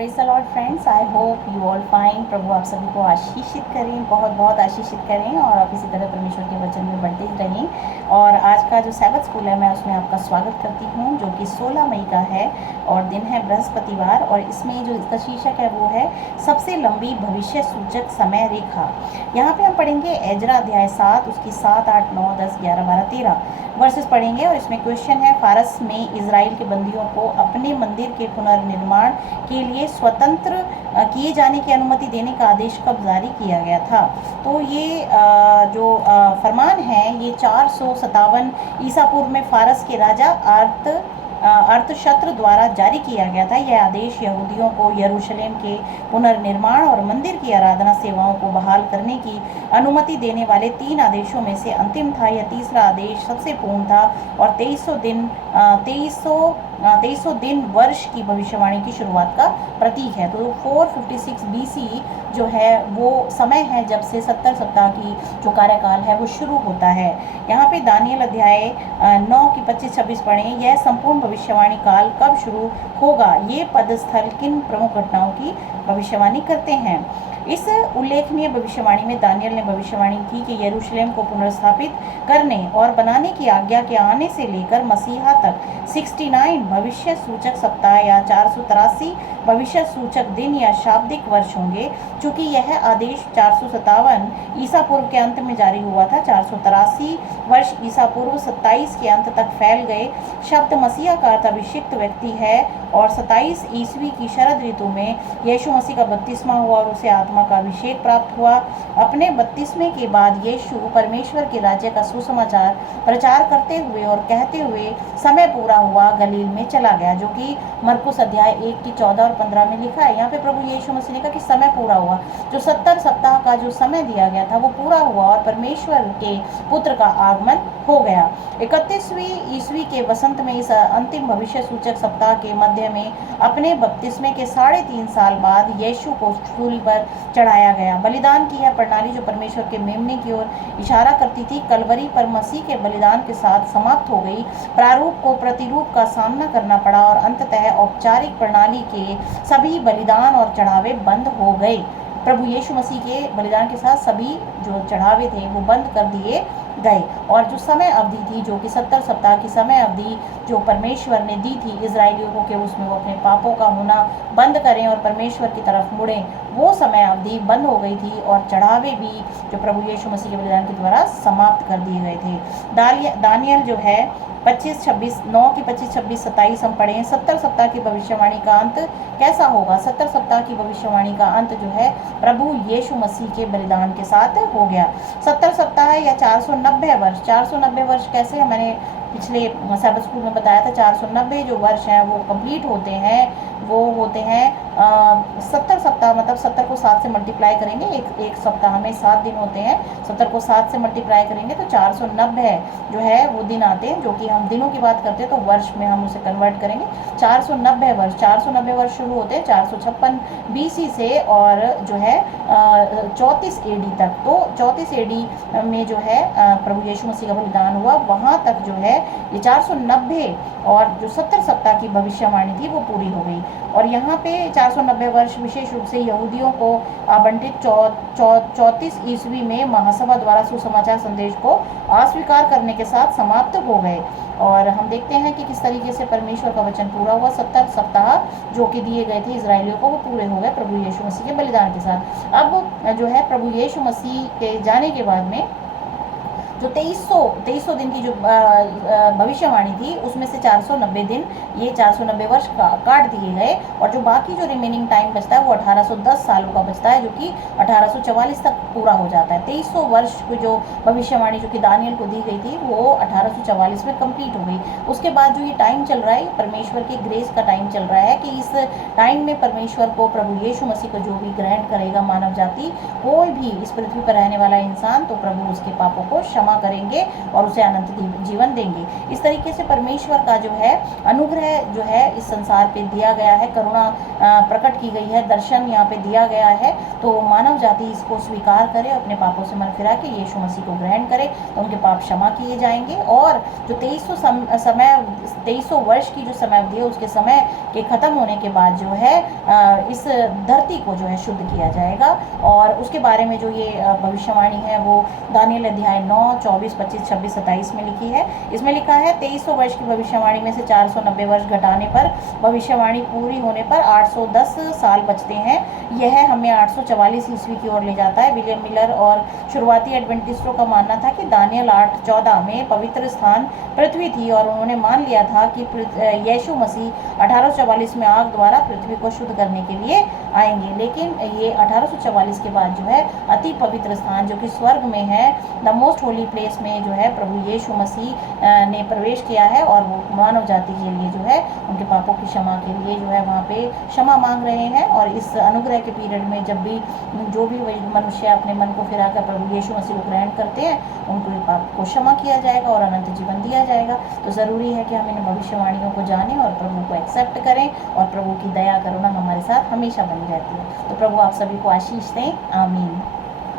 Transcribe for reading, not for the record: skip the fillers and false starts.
Praise the Lord friends, I hope you all fine. प्रभु आप सभी को आशीषित करें, बहुत बहुत आशीषित करें और आप इसी तरह परमेश्वर के वचन में बढ़ते ही रहें। और आज का जो सैबत स्कूल है मैं उसमें आपका स्वागत करती हूँ, जो कि 16 मई का है और दिन है बृहस्पतिवार। और इसमें जो इसका शीर्षक है वो है सबसे लंबी भविष्य सूचक समय रेखा। यहाँ पे हम पढ़ेंगे एजरा अध्याय 7, उसकी 7, 8, 9, 10, 11, 12, 13 वर्सेस पढ़ेंगे। और इसमें क्वेश्चन है, फारस में इजराइल के बंदियों को अपने मंदिर के पुनर्निर्माण के लिए स्वतंत्र किए जाने की अनुमति देने का आदेश कब जारी किया गया था। तो ये जो फरमान है ये 457 ईसा पूर्व में फारस के राजा अर्थशस्त्र द्वारा जारी किया गया था। यह आदेश यहूदियों को यरूशलेम के पुनर्निर्माण और मंदिर की आराधना सेवाओं को बहाल करने की अनुमति देने वाले 3 आदेशों में से अंतिम था। यह तीसरा आदेश सबसे पूर्ण था और 2300 दिन वर्ष की भविष्यवाणी की शुरुआत का प्रतीक है। तो 456 BC जो है वो समय है जब से 70 सप्ताह की जो कार्यकाल है वो शुरू होता है। यहाँ पे दानियल अध्याय 9 की 25-26 पढ़ें। यह संपूर्ण भविष्यवाणी काल कब शुरू होगा, ये पदस्थल किन प्रमुख घटनाओं की भविष्यवाणी करते हैं। इस उल्लेखनीय भविष्यवाणी में दानियल ने भविष्यवाणी की कि यरूशलेम को पुनर्स्थापित करने और बनाने की आज्ञा के आने से लेकर मसीहा तक 69 भविष्य सूचक सप्ताह या 483 भविष्य सूचक दिन या शाब्दिक वर्ष होंगे। चूंकि यह आदेश 457 ईसा पूर्व के अंत में जारी हुआ था, 483 वर्ष ईसा पूर्व 27 के अंत तक फैल गए। शब्द मसीहा का अर्थ अभिषिक्त व्यक्ति है और 27 ईस्वी की शरद ऋतु में यीशु मसीह का बपतिस्मा हुआ और उसे आत्मा का अभिषेक प्राप्त हुआ। अपने बपतिस्मे के बाद यीशु परमेश्वर के राज्य का सुसमाचार प्रचार करते हुए और कहते हुए समय पूरा हुआ गलील में चला गया, जो कि मरकुस अध्याय 1 की 14 और 15 में लिखा है। यहाँ पे प्रभु यीशु मसीह ने कहा कि समय पूरा हुआ, जो 70 सप्ताह का जो समय दिया गया था वो पूरा हुआ और परमेश्वर के पुत्र का आगमन हो गया। 31वीं ईस्वी के वसंत में इस अंतिम भविष्य सूचक सप्ताह के मध्य में अपने बपतिस्मे के 3.5 साल बाद यीशु को सूली पर चढ़ाया गया। बलिदान की यह प्रणाली जो परमेश्वर के मेमने की ओर इशारा करती थी, कलवरी पर मसीह के बलिदान के साथ समाप्त हो गई। प्रारूप को प्रतिरूप का सामना करना पड़ा और अंततः औपचारिक प्रणाली के सभी बलिदान और चढ़ावे बंद हो गए। प्रभु यीशु मसीह के बलिदान के साथ सभी जो चढ़ावे थे वो बंद कर दिए गए। और जो समय अवधि थी जो कि 70 सप्ताह की समय अवधि जो परमेश्वर ने दी थी इजराइलियों को कि उसमें वो अपने पापों का होना बंद करें और परमेश्वर की तरफ मुड़ें, वो समय अवधि बंद हो गई थी और चढ़ावे भी जो प्रभु यीशु मसीह के बलिदान के द्वारा समाप्त कर दिए गए थे। दानियल जो है 25-26 9 की 25-26 27 हम पढ़ें। 70 सप्ताह की भविष्यवाणी का अंत कैसा होगा। 70 सप्ताह की भविष्यवाणी का अंत जो है प्रभु यीशु मसीह के बलिदान के साथ हो गया। 70 सप्ताह या 490 वर्ष। 490 वर्ष कैसे है, मैंने पिछले सैबत स्कूल में बताया था। 490 जो वर्ष हैं वो कंप्लीट होते हैं, वो होते हैं 70 सप्ताह, मतलब 70 को 7 से मल्टीप्लाई करेंगे, एक सप्ताह में 7 दिन होते हैं। 70 को 7 से मल्टीप्लाई करेंगे तो 490 जो है वो दिन आते हैं, जो कि हम दिनों की बात करते हैं तो वर्ष में हम उसे कन्वर्ट करेंगे। 490 वर्ष, 490 वर्ष शुरू होते हैं 456 BC से और जो है 34 AD तक। तो 34 AD में जो है प्रभु यीशु मसीह का बलिदान हुआ, वहाँ तक जो है ये 490 और जो 70 सप्ताह की भविष्यवाणी थी वो पूरी हो गई। और यहाँ पे 490 वर्ष विशेष रूप से यहूदियों को आवंटित 34 ईस्वी में महासभा द्वारा सुसमाचार संदेश को अस्वीकार करने के साथ समाप्त हो गए। और हम देखते हैं कि किस तरीके से परमेश्वर का वचन पूरा हुआ। 70 सप्ताह जो कि दिए गए थे इजराइलियों को वो पूरे हो गए प्रभु यीशु मसीह के बलिदान के साथ। अब जो है प्रभु यीशु मसीह के जाने के बाद में जो 2300 दिन की जो भविष्यवाणी थी उसमें से 490 दिन, ये 490 वर्ष काट दिए गए और जो बाकी जो रिमेनिंग टाइम बचता है वो 1810 सालों का बचता है, जो कि 1844 तक पूरा हो जाता है। 2300 वर्ष की जो भविष्यवाणी जो कि दानियल को दी गई थी वो 1844 में कंप्लीट हो गई। उसके बाद जो ये टाइम चल रहा है परमेश्वर के ग्रेस का टाइम चल रहा है कि इस टाइम में परमेश्वर को प्रभु यीशु मसीह को जो भी ग्रहण करेगा मानव जाति, कोई भी इस पृथ्वी पर रहने वाला इंसान, तो प्रभु उसके पापों को क्षमा क्षमा करेंगे और उसे अनंत जीवन देंगे। इस तरीके से परमेश्वर का जो है अनुग्रह जो है इस संसार पे दिया गया है, करुणा प्रकट की गई है, दर्शन यहाँ पे दिया गया है। तो मानव जाति इसको स्वीकार करे, अपने पापों से मन फिरा के यीशु मसीह को ग्रहण करे तो उनके पाप क्षमा किए जाएंगे। और जो 2300 वर्ष की जो समयावधि है उसके समय के खत्म होने के बाद जो है इस धरती को जो है शुद्ध किया जाएगा। और उसके बारे में जो ये भविष्यवाणी है वो दानियल अध्याय 9, 24, 25, 26, 27 में लिखी है। इसमें लिखा है 2300 वर्ष की भविष्यवाणी में से 490 वर्ष घटाने पर भविष्यवाणी पूरी होने पर 810 साल बचते हैं। यह हमें 844 ईस्वी की ओर ले जाता है। विलियम मिलर और शुरुआती एडवेंटिस्टों का मानना था कि दानियल 8:14 में पवित्र स्थान पृथ्वी थी और उन्होंने मान लिया था कि यीशु मसीह 1844 में आग द्वारा पृथ्वी को शुद्ध करने के लिए आएंगे। लेकिन ये 1844 के बाद जो है अति पवित्र स्थान जो कि स्वर्ग में है, द मोस्ट होली प्लेस में जो है प्रभु यीशु मसीह ने प्रवेश किया है और वो मानव जाति के लिए जो है उनके पापों की क्षमा के लिए जो है वहाँ पे क्षमा मांग रहे हैं। और इस अनुग्रह के पीरियड में जब भी जो भी मनुष्य अपने मन को फिराकर प्रभु यीशु मसीह को ग्रहण करते हैं उनको पाप को क्षमा किया जाएगा और अनंत जीवन दिया जाएगा। तो ज़रूरी है कि हम इन भविष्यवाणियों को जानें और प्रभु को एक्सेप्ट करें और प्रभु की दया करुणा हमारे साथ हमेशा बनी रहती है। तो प्रभु आप सभी को आशीष दें। आमीन।